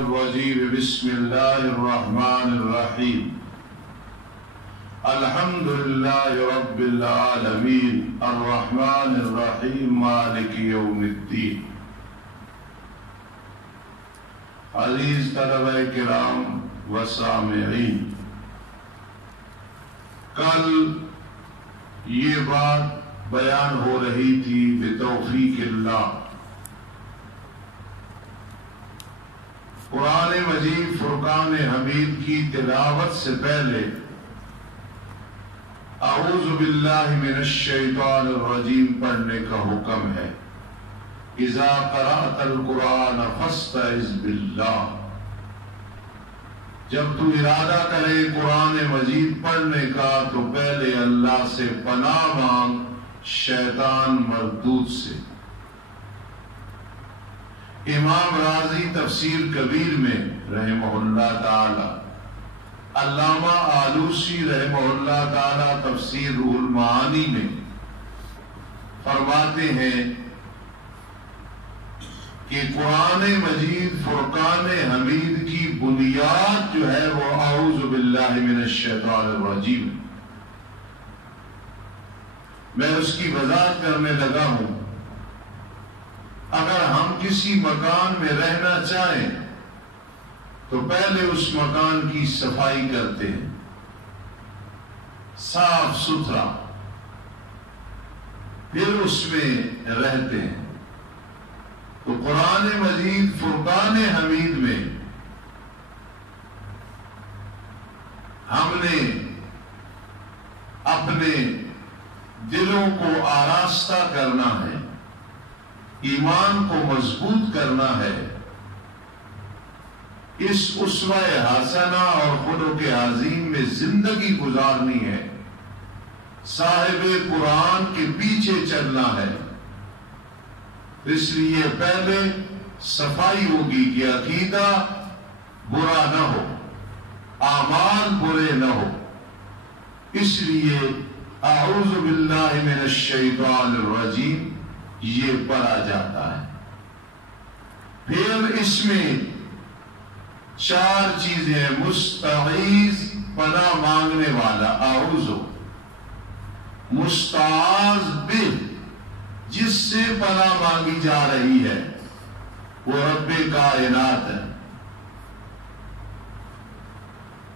الرجيم بسم الله الرحمن الرحيم الحمد لله رب العالمين الرحمن الرحيم مالك يوم الدين. عزیز طلبہ کرام و سامعین، کل یہ بات بیان ہو رہی تھی بتوفیق اللہ. قرآن مجید فرقان حمید کی تلاوت سے پہلے اعوذ باللہ من الشیطان الرجیم پڑھنے کا حکم ہے. اذا قرأت القرآن فاستعذ باللہ. جب تو ارادہ کرے قرآن مجید پڑھنے کا تو پہلے اللہ سے پناہ مانگ شیطان مردود سے. امام رازی تفسیر کبیر میں رحمہ اللہ تعالی، علامہ آلوسی رحمہ اللہ تعالی تفسیر روح المعانی میں فرماتے ہیں کہ قرآن مجید فرقان حمید کی بنیاد جو ہے وہ اعوذ باللہ من الشیطان الرجیم. میں اس کی وضاحت کرنے لگا ہوں. اگر ہم کسی مکان میں رہنا چاہیں تو پہلے اس مکان کی صفائی کرتے ہیں، صاف ستھرا، پھر اس میں رہتے ہیں. تو قرآن مجید فرقان حمید میں ہم نے اپنے دلوں کو آراستہ کرنا ہے، ایمان کو مضبوط کرنا ہے، اس اسوہ حسنہ اور خلق عظیم میں زندگی گزارنی ہے، صاحب قرآن کے پیچھے چلنا ہے. اس لیے پہلے صفائی ہوگی کہ عقیدہ برا نہ ہو، اعمال برے نہ ہو. اس لیے اعوذ باللہ من الشیطان الرجیم یہ پڑھا جاتا ہے. پھر اس میں 4 چیزیں: مستعیذ پناہ مانگنے والا، اعوذ، مستعاذ بہ جس سے پناہ مانگی جا رہی ہے وہ رب کائنات ہے،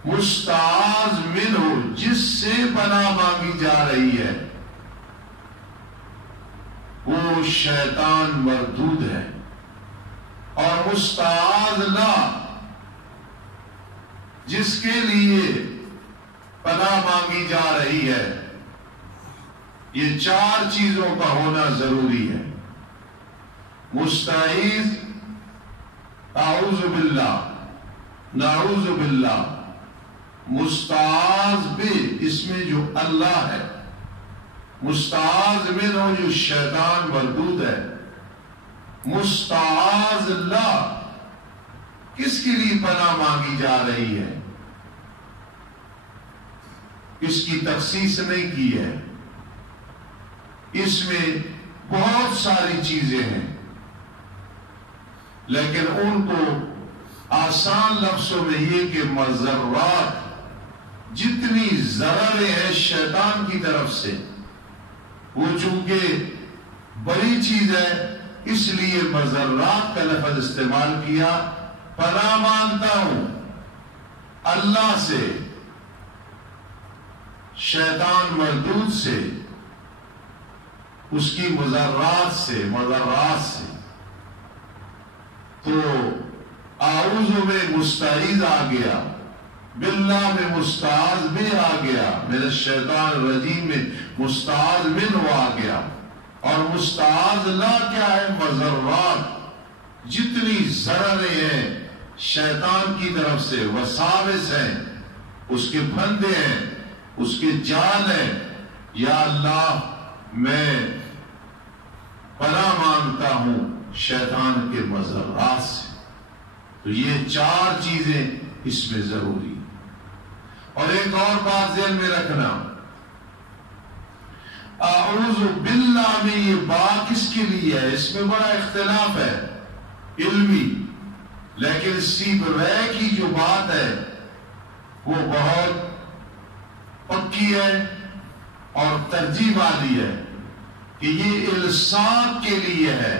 مستعاذ منہ جس سے پناہ مانگی جا رہی ہے وہ شیطان مردود ہے، اور مستعاذ اللہ جس کے لیے پناہ مانگی جا رہی ہے. یہ 4 چیزوں کا ہونا ضروری ہے. مستعیذ، اعوذ باللہ، نعوذ باللہ، مستعاذ بہ اس میں جو اللہ ہے، مستعاذ منہ جو شیطان مردود ہے، مستعاذ اللہ کس کے لیے پناہ مانگی جا رہی ہے اس کی تخصیص نہیں کی ہے. اس میں بہت ساری چیزیں ہیں لیکن ان کو آسان لفظوں میں یہ کہ مضرات، جتنی ضرریں ہیں شیطان کی طرف سے، وہ چونکہ بڑی چیز ہے اس لیے مضرات کا لفظ استعمال کیا. پناہ مانگتا ہوں اللہ سے، شیطان مردود سے، اس کی مضرات سے. تو اعوذ میں مستعیذ آ گیا، باللہ میں مستعاذ بہ آ گیا، من الشیطان الرجیم میں مستعاذ منہ آ گیا. اور مستعاذ اللہ کیا ہے؟ مضرات، جتنی ضرریں ہیں شیطان کی طرف سے، وساوس ہیں، اس کے پھندے ہیں، اس کے جال ہیں. یا اللہ میں پناہ مانگتا ہوں شیطان کے مضرات سے. تو یہ 4 چیزیں اس میں ضروری. اور ایک اور بات ذہن میں رکھنا، اعوذ باللہ میں یہ بات کس کے لیے ہے؟ اس میں بڑا اختلاف ہے علمی. لیکن سیب رے کی جو بات ہے وہ بہت پکی ہے اور ترجیح والی ہے کہ یہ الصاق کے لیے ہے.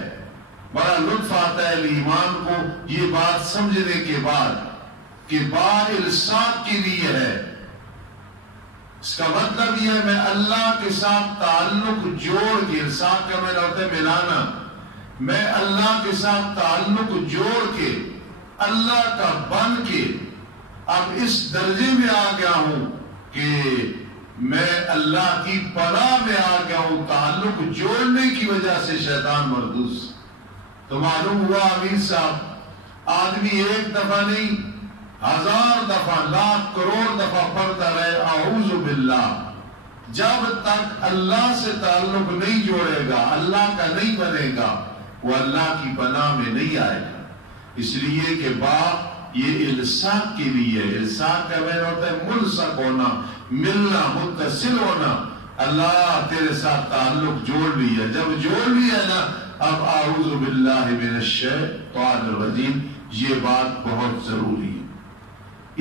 بڑا لطف آتا ہے ایمان کو یہ بات سمجھنے کے بعد کہ با الصاق کے لیے ہے. اس کا مطلب یہ ہے میں اللہ کے ساتھ تعلق جوڑ کے، الصاق کا معنی ہوتا ہے ملانا، میں اللہ کے ساتھ تعلق جوڑ کے اللہ کا بن کے اب اس درجے میں آ گیا ہوں کہ میں اللہ کی پناہ میں آ گیا ہوں. تعلق جوڑنے کی وجہ سے شیطان مردود. تو معلوم ہوا امیر صاحب آدمی ایک دفعہ نہیں 1000 دفعہ لاکھ کروڑ دفعہ پڑھتا رہے اعوذ باللہ، جب تک اللہ سے تعلق نہیں جوڑے گا، اللہ کا نہیں بنے گا، وہ اللہ کی پناہ میں نہیں آئے گا. اس لیے کہ با یہ الصاق کے لیے، الصاق کا معنی ہوتا ہے ملصق ہونا، ملنا، متصل ہونا. اللہ تیرے ساتھ تعلق جوڑ لیا، جب جوڑ لیا نا اب اعوذ باللہ من الشیطان الرجیم، یہ بات بہت ضروری ہے.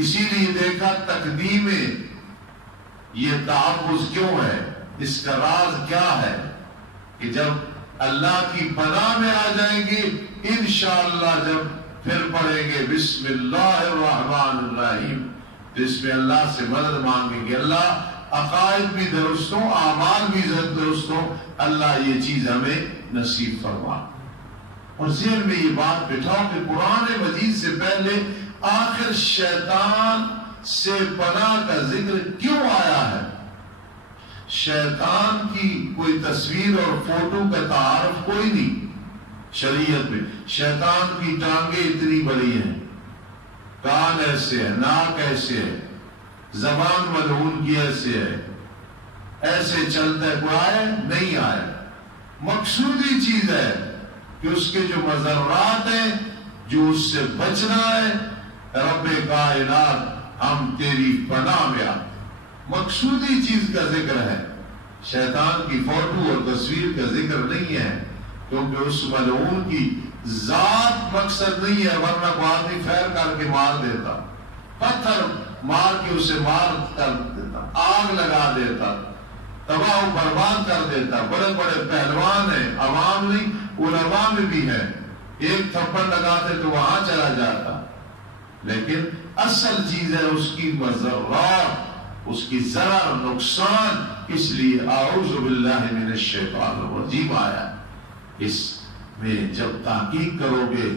اسی لیے دیکھا تقدیم یہ تعوذ کیوں ہے، اس کا راز کیا ہے کہ جب اللہ کی پناہ میں آ جائیں گے انشاءاللہ جب پھر پڑھیں گے بسم اللہ الرحمن الرحیم، جس میں اللہ سے مدد مانگیں گے. اللہ عقائد بھی درست ہوں، اعمال بھی درست ہوں، اللہ یہ چیز ہمیں نصیب فرما. اور ذہن میں یہ بات بٹھاؤ کہ قرآن مجید سے پہلے آخر شیطان سے پناہ کا ذکر کیوں آیا ہے؟ شیطان کی کوئی تصویر اور فوٹو کا تعارف کوئی نہیں شریعت میں. شیطان کی ٹانگیں اتنی بڑی ہیں، کان ایسے ہے، ناک ایسے ہے، زبان ملعون کی ایسے ہے، ایسے چلتا ہے. کوئی آئے نہیں آئے. مقصودی چیز ہے کہ اس کے جو مضرات ہیں، جو اس سے بچنا ہے، رب کائنات ہم تیری پناہ میں آ. مقصودی چیز کا ذکر ہے، شیطان کی فوٹو اور تصویر کا ذکر نہیں ہے، کیونکہ اس ملعون کی ذات مقصد نہیں ہے. ورنہ کو آدمی فیر کر کے مار دیتا، پتھر مار کے اسے مار کر دیتا، آگ لگا دیتا، تباہ و برباد کر دیتا. بڑے بڑے پہلوان ہیں، عوام نہیں، علماء میں بھی ہے، ایک تھپڑ لگاتے تو وہاں چلا جاتا. لیکن اصل چیز ہے اس کی مضرات، اس کی ضرر، نقصان. اس لیے اعوذ باللہ من الشیطان الرجیم آیا. اس میں جب تحقیق کرو گے،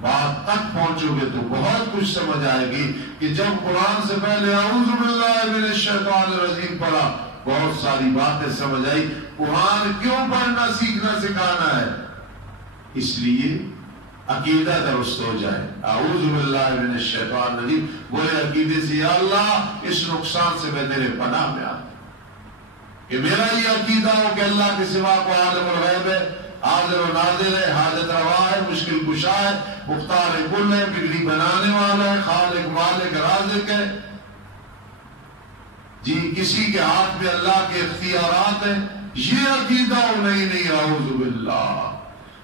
بات تک پہنچو گے تو بہت کچھ سمجھ آئے گی کہ جب قرآن سے پہلے اعوذ باللہ من الشیطان الرجیم پڑھا بہت ساری باتیں سمجھ آئی. قرآن کیوں پڑھنا سیکھنا سکھانا ہے؟ اس لیے عقیدہ درست ہو جائے. اعوذ باللہ من الشیطان الرجیم بولے عقیدے سے، یا اللہ اس نقصان سے میں تیرے پناہ میں آتا. کہ میرا یہ عقیدہ ہو کہ اللہ کے سوا کو عالم الغیب ہے، حاضر و ناظر ہے، حاجت روا ہے، مشکل کشا ہے، مختار کل ہے، بگڑی بنانے والا ہے، خالق مالک رازق ہے. جی کسی کے ہاتھ میں اللہ کے اختیارات ہیں. یہ عقیدہ ہو نہیں اعوذ باللہ.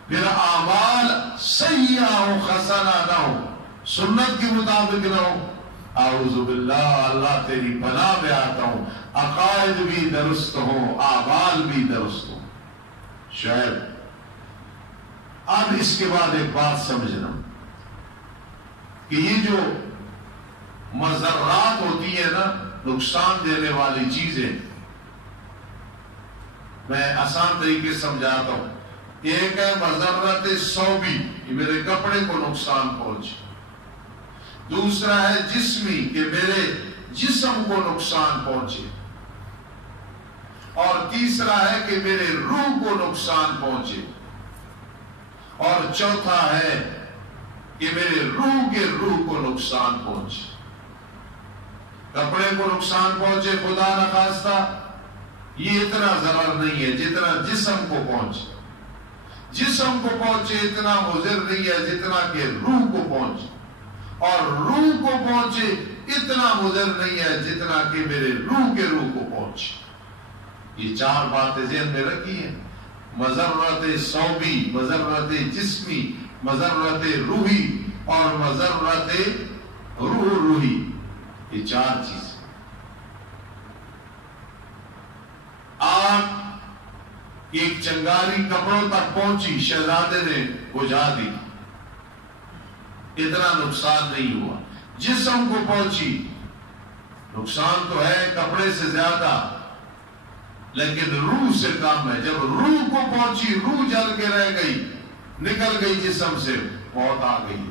پھر اعمال سیئہ ہو، خسنہ نہ ہو، سنت کے مطابق نہ ہو. اعوذ باللہ، اللہ تیری پناہ میں آتا ہوں. عقائد بھی درست ہوں، اعمال بھی درست ہوں. شاید اب اس کے بعد ایک بات سمجھنا کہ یہ جو مضرات ہوتی ہے نا، نقصان دینے والی چیزیں، میں آسان طریقے سے سمجھاتا ہوں. ایک ہے مضرت صوبی، کہ میرے کپڑے کو نقصان پہنچے. دوسرا ہے جسمی، کہ میرے جسم کو نقصان پہنچے. اور تیسرا ہے کہ میرے روح کو نقصان پہنچے. اور چوتھا ہے کہ میرے روح کو نقصان پہنچے. کپڑے کو نقصان پہنچے خدا نخواستہ، یہ اتنا ضرر نہیں ہے جتنا جسم کو پہنچے. جسم کو پہنچے اتنا مضر نہیں ہے جتنا کہ روح کو پہنچے. اور روح کو پہنچے اتنا مضر نہیں ہے جتنا کہ میرے روح کو پہنچے. یہ چار باتیں ذہن میں رکھی ہیں. مضرت صوبی، مضرت جسمی، مضرت روحی اور مضرت روح روحی، یہ چار چیز۔ آگ ایک چنگاری کپڑوں تک پہنچی، شہزادے نے بجھا دی، اتنا نقصان نہیں ہوا۔ جسم کو پہنچی، نقصان تو ہے کپڑے سے زیادہ، لیکن روح سے کم ہے۔ جب روح کو پہنچی، روح جل کے رہ گئی، نکل گئی جسم سے، موت آ گئی۔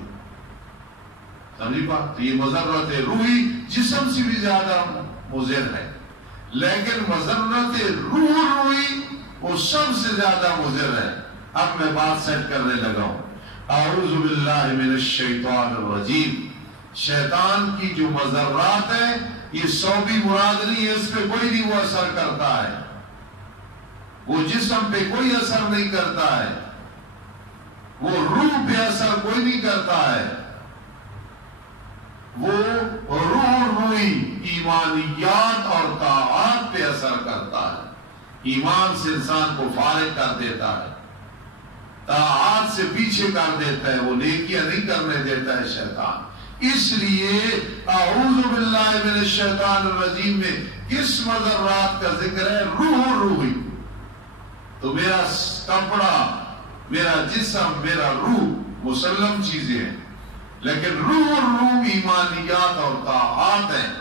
سمجھی بات؟ یہ مضرت روحی جسم سے بھی زیادہ مضر ہے، لیکن مضرت روح روحی وہ سب سے زیادہ مضر ہے۔ اب میں بات سیٹ کرنے لگا ہوں۔ اعوذ باللہ من الشیطان الرجیم۔ شیطان کی جو مضرات ہیں، یہ صوبی مراد نہیں ہے، اس پہ کوئی نہیں وہ اثر کرتا ہے، وہ جسم پہ کوئی اثر نہیں کرتا ہے، وہ روح پہ اثر کوئی نہیں کرتا ہے، وہ روح روحی ایمانیات اور طاعات پہ اثر کرتا ہے۔ ایمان سے انسان کو فارغ کر دیتا ہے، طاعات سے پیچھے کر دیتا ہے، وہ نیکیاں نہیں کرنے دیتا ہے شیطان۔ اس لیے اعوذ باللہ من الشیطان الرجیم میں کس مضرات کا ذکر ہے؟ روح روحی۔ تو میرا کپڑا، میرا جسم، میرا روح مسلم چیزیں ہیں، لیکن روح ایمانیات اور طاعات ہیں۔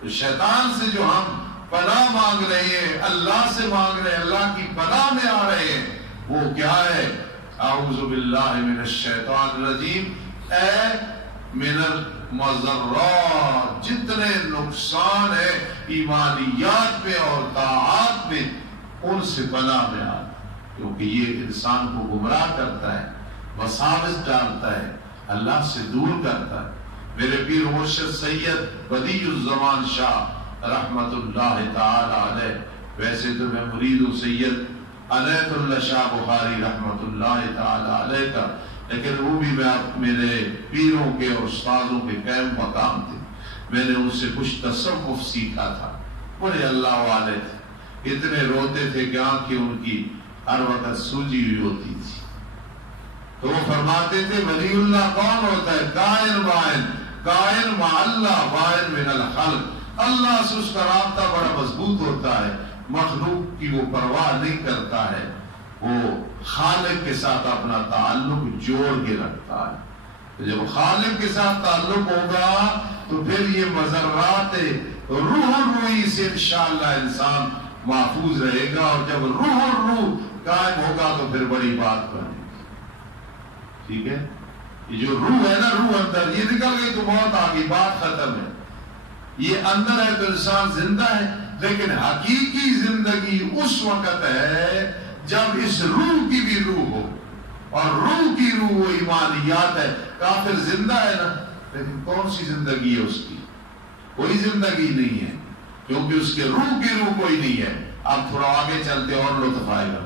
تو شیطان سے جو ہم پناہ مانگ رہے ہیں، اللہ سے مانگ رہے ہیں، اللہ کی پناہ میں آ رہے ہیں، وہ کیا ہے؟ اعوذ باللہ من الشیطان الرجیم، اے من المضرات، جتنے نقصان ہے ایمانیات میں اور طاعات میں، ان سے پناہ میں آ، کیونکہ یہ انسان کو گمراہ کرتا ہے، وساوس ڈالتا ہے، اللہ سے دور کرتا ہے۔ میرے پیر مرشد سید بدیع الزمان شاہ رحمت اللہ تعالی علیہ، ویسے تو میں مرید ہوں سید عنایت اللہ شاہ بخاری رحمت اللہ تعالی علیہ کا، لیکن وہ بھی میرے پیروں کے اور استاذوں کے قائم مقام تھے۔ میں نے ان سے کچھ تصوف سیکھا تھا، بڑے اللہ والے تھے، اتنے روتے تھے کہ آنکھیں ان کی ہر وقت سوجی ہوئی ہوتی تھی۔ تو وہ فرماتے تھے ولی اللہ کون ہوتا ہے؟ کائن بائن، کائن مع اللہ، بائن من الخلق۔ اللہ سے اس کا رابطہ بڑا مضبوط ہوتا ہے، مخلوق کی وہ پرواہ نہیں کرتا ہے، وہ خالق کے ساتھ اپنا تعلق جوڑ کے رکھتا ہے۔ جب خالق کے ساتھ تعلق ہوگا تو پھر یہ مضرات روح روحی سے انشاءاللہ انسان محفوظ رہے گا، اور جب روح قائم ہوگا تو پھر بڑی بات بنے گی۔ ٹھیک ہے؟ یہ جو روح ہے نا، روح اندر، یہ نکل گئی تو موت آ گئی، بات ختم ہے۔ یہ اندر ہے تو انسان زندہ ہے، لیکن حقیقی زندگی اس وقت ہے جب اس روح کی بھی روح ہو، اور روح کی روح وہ ایمانیات ہے۔ کافر زندہ ہے نا، لیکن کون سی زندگی ہے اس کی؟ کوئی زندگی نہیں ہے، کیونکہ اس کے روح کی روح کوئی نہیں ہے۔ اب تھوڑا آگے چلتے اور لطف آئے گا۔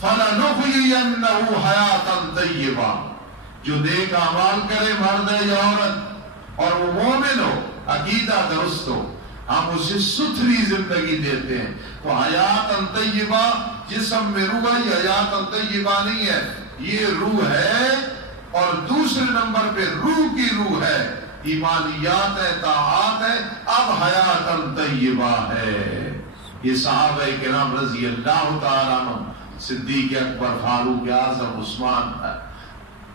فَلَنُحْيِيَنَّهُ حَيَاةً طَيِّبَةً، جو نیک اعمال کرے، مرد ہے یا عورت، اور وہ مومن ہو، عقیدہ درست ہو، ہم اسے ستھری زندگی دیتے ہیں۔ تو حیاتاً طیبہ، جسم میں روح ہے، یہ حیاتاً طیبہ نہیں ہے، یہ روح ہے، اور دوسرے نمبر پہ روح کی روح ہے، ایمانیات ہے، طاعات ہے، اب حیاتاً طیبہ ہے۔ یہ صحابہ کرام رضی اللہ تعالیٰ عنہ، صدیق اکبر، فاروق اعظم، عثمان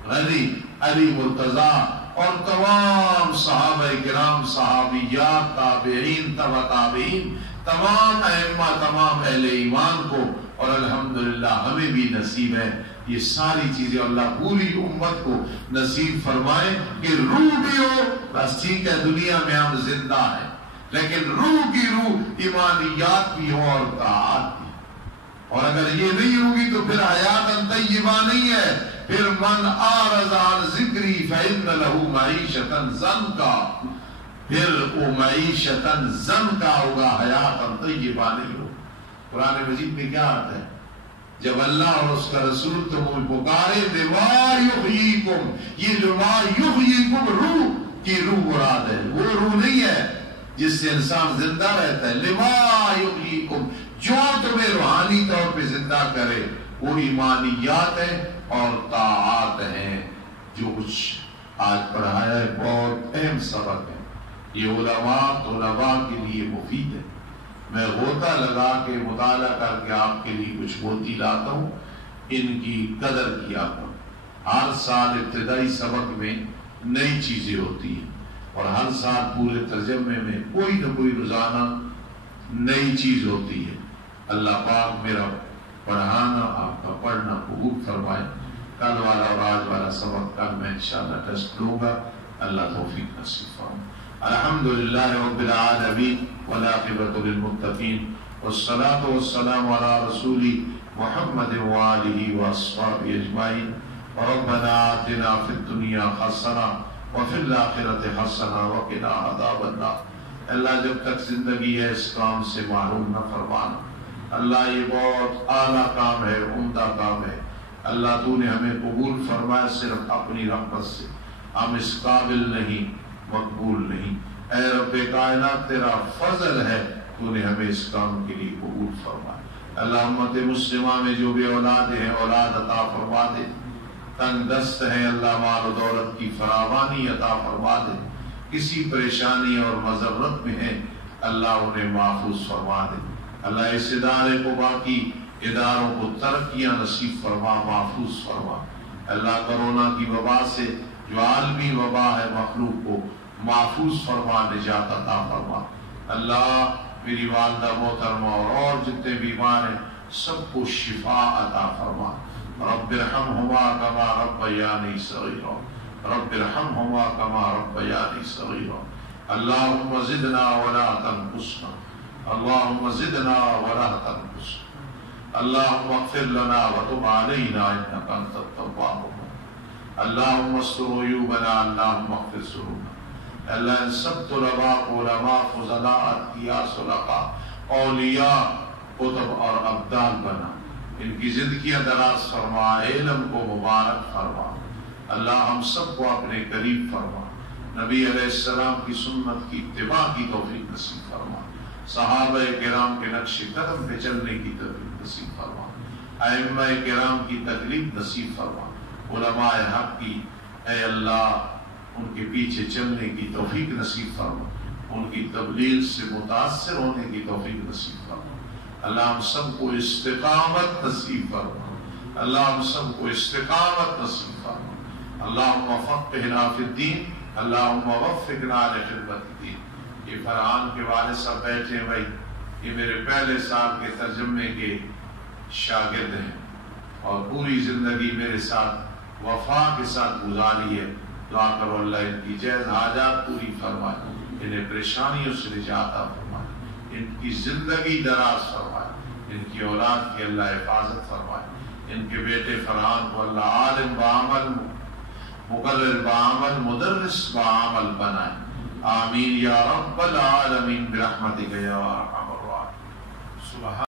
غنی، علی مرتضیٰ، اور تمام صحابہ کرام، صحابیات، تابعین، تبع تابعین، تمام ائمہ، تمام اہل ایمان کو، اور الحمدللہ ہمیں بھی نصیب ہے یہ ساری چیزیں۔ اللہ پوری امت کو نصیب فرمائے کہ روح بھی ہو، بس ٹھیک ہے دنیا میں ہم زندہ ہیں، لیکن روح کی روح ایمانیات بھی ہو اور طاعات بھی۔ اور اگر یہ نہیں ہوگی تو پھر حیاتاً طیبہ نہیں ہے، پھر من اعرض عن ذکری فإن له معیشتاً ضنکا، پھر وہ معیشتاً ضنکا ہوگا، حیاتاً طیبہ نہیں ہوگا۔ قرآن مجید میں کیا آتا ہے؟ جب اللہ اور اس کا رسول تمہیں پکارے لما یحییکم، یہ لما یحییکم روح کی روح مراد ہے، وہ روح نہیں ہے جس سے انسان زندہ رہتا ہے۔ لما یحییکم، جو تمہیں روحانی طور پہ زندہ کرے، وہ ایمانیات ہیں اور طاعات ہیں۔ جو کچھ آج پڑھایا ہے، بہت اہم سبق ہے یہ، علماء طلباء کے لیے مفید ہے۔ میں غوطہ لگا کے مطالعہ کر کے آپ کے لیے کچھ موتی لاتا ہوں، ان کی قدر کیا کرو۔ ہر سال ابتدائی سبق میں نئی چیزیں ہوتی ہیں، اور ہر سال پورے ترجمے میں کوئی نہ کوئی روزانہ نئی چیز ہوتی ہے۔ اللہ پاک میرا پڑھانا، آپ کا پڑھنا قبول فرمائے۔ کل والا اور آج والا سبق کل میں انشاءاللہ ٹیسٹ لوں گا، اللہ توفیق نصیب فرمائے۔ الحمدللہ رب العالمین والعاقبۃ للمتقین والصلاۃ والسلام علی رسول محمد وآلہ واصحابہ اجمعین۔ ربنا آتنا فی الدنیا حسنہ وفی الآخرۃ حسنہ وقنا عذاب النار۔ اللہ جب تک زندگی ہے اس کام سے محروم نہ فرمانا۔ اللہ یہ بہت اعلیٰ کام ہے، عمدہ کام ہے۔ اللہ تو نے ہمیں قبول فرمایا صرف اپنی رحمت سے، ہم اس قابل نہیں، مقبول نہیں۔ اے رب کائنات تیرا فضل ہے، تو نے ہمیں اس کام کے لیے قبول فرمایا۔ اللہ امت مسلمہ میں جو بھی اولاد ہیں اولاد عطا فرما دے، تنگ دست ہے اللہ مال و دولت کی فراوانی عطا فرما دے، کسی پریشانی اور مضرت میں ہے اللہ انہیں محفوظ فرما دے۔ اللہ اس ادارے کو باقی اداروں کو ترقیاں نصیب فرما، محفوظ فرما۔ اللہ کرونا کی وبا سے جو عالمی وبا ہے مخلوق کو محفوظ فرما، نجات عطا فرما۔ اللہ میری والدہ محترمہ اور جتنے بیمار ہیں سب کو شفا عطا فرما۔ رب ارحمہما کما ربیانی صغیرا، رب ارحمہما کما ربیانی صغیرا۔ اللہم زدنا ولا تنقصنا، اللہم زدنا ولا تنقصنا، اللہم اغفر لنا وتب علینا انک انت التواب الرحیم۔ اللہم استر عیوبنا، اللہم اغفر ذنوبنا۔ اللہ ان سب طلباء، علماء، فضلاء، اتقیاء، صلحاء، اولیاء، قطب اور ابدال بنا، ان کی زندگیاں دراز فرما، علم کو مبارک فرما۔ اللہ ہم سب کو اپنے قریب فرما، نبی علیہ السلام کی سنت کی اتباع کی توفیق نصیب فرما، صحابہ کرام کے نقش قدم پہ چلنے کی توفیق نصیب فرما، ائمہ کرام کی تکلیف نصیب فرما، علماء حق کی اے اللہ ان کے پیچھے چلنے کی توفیق نصیب فرما، ان کی تبلیغ سے متاثر ہونے کی توفیق نصیب فرما۔ اللہ ہم سب کو استقامت نصیب فرما، اللہ ہم سب کو استقامت نصیب فرما۔ اللہم فقہنا فی الدین، اللہم وفقنا لخدمت الدین۔ یہ فرحان کے والد صاحب بیٹھے ہیں بھائی، یہ میرے پہلے سال کے ترجمے کے شاگرد ہیں اور پوری زندگی میرے ساتھ وفا کے ساتھ گزاری ہے۔ دعا کرو اللہ ان کی جائز حاجات پوری فرمائے، انہیں پریشانیوں سے نجات عطا فرمائے، ان کی زندگی دراز فرمائے، ان کی اولاد کی اللہ حفاظت فرمائے، ان کے بیٹے فرحان کو اللہ عالم بعمل، مقرر بعمل، مدرس بعمل بنائے۔ آمین یا رب العالمین برحمتک یا ارحم الراحمین۔ سبحان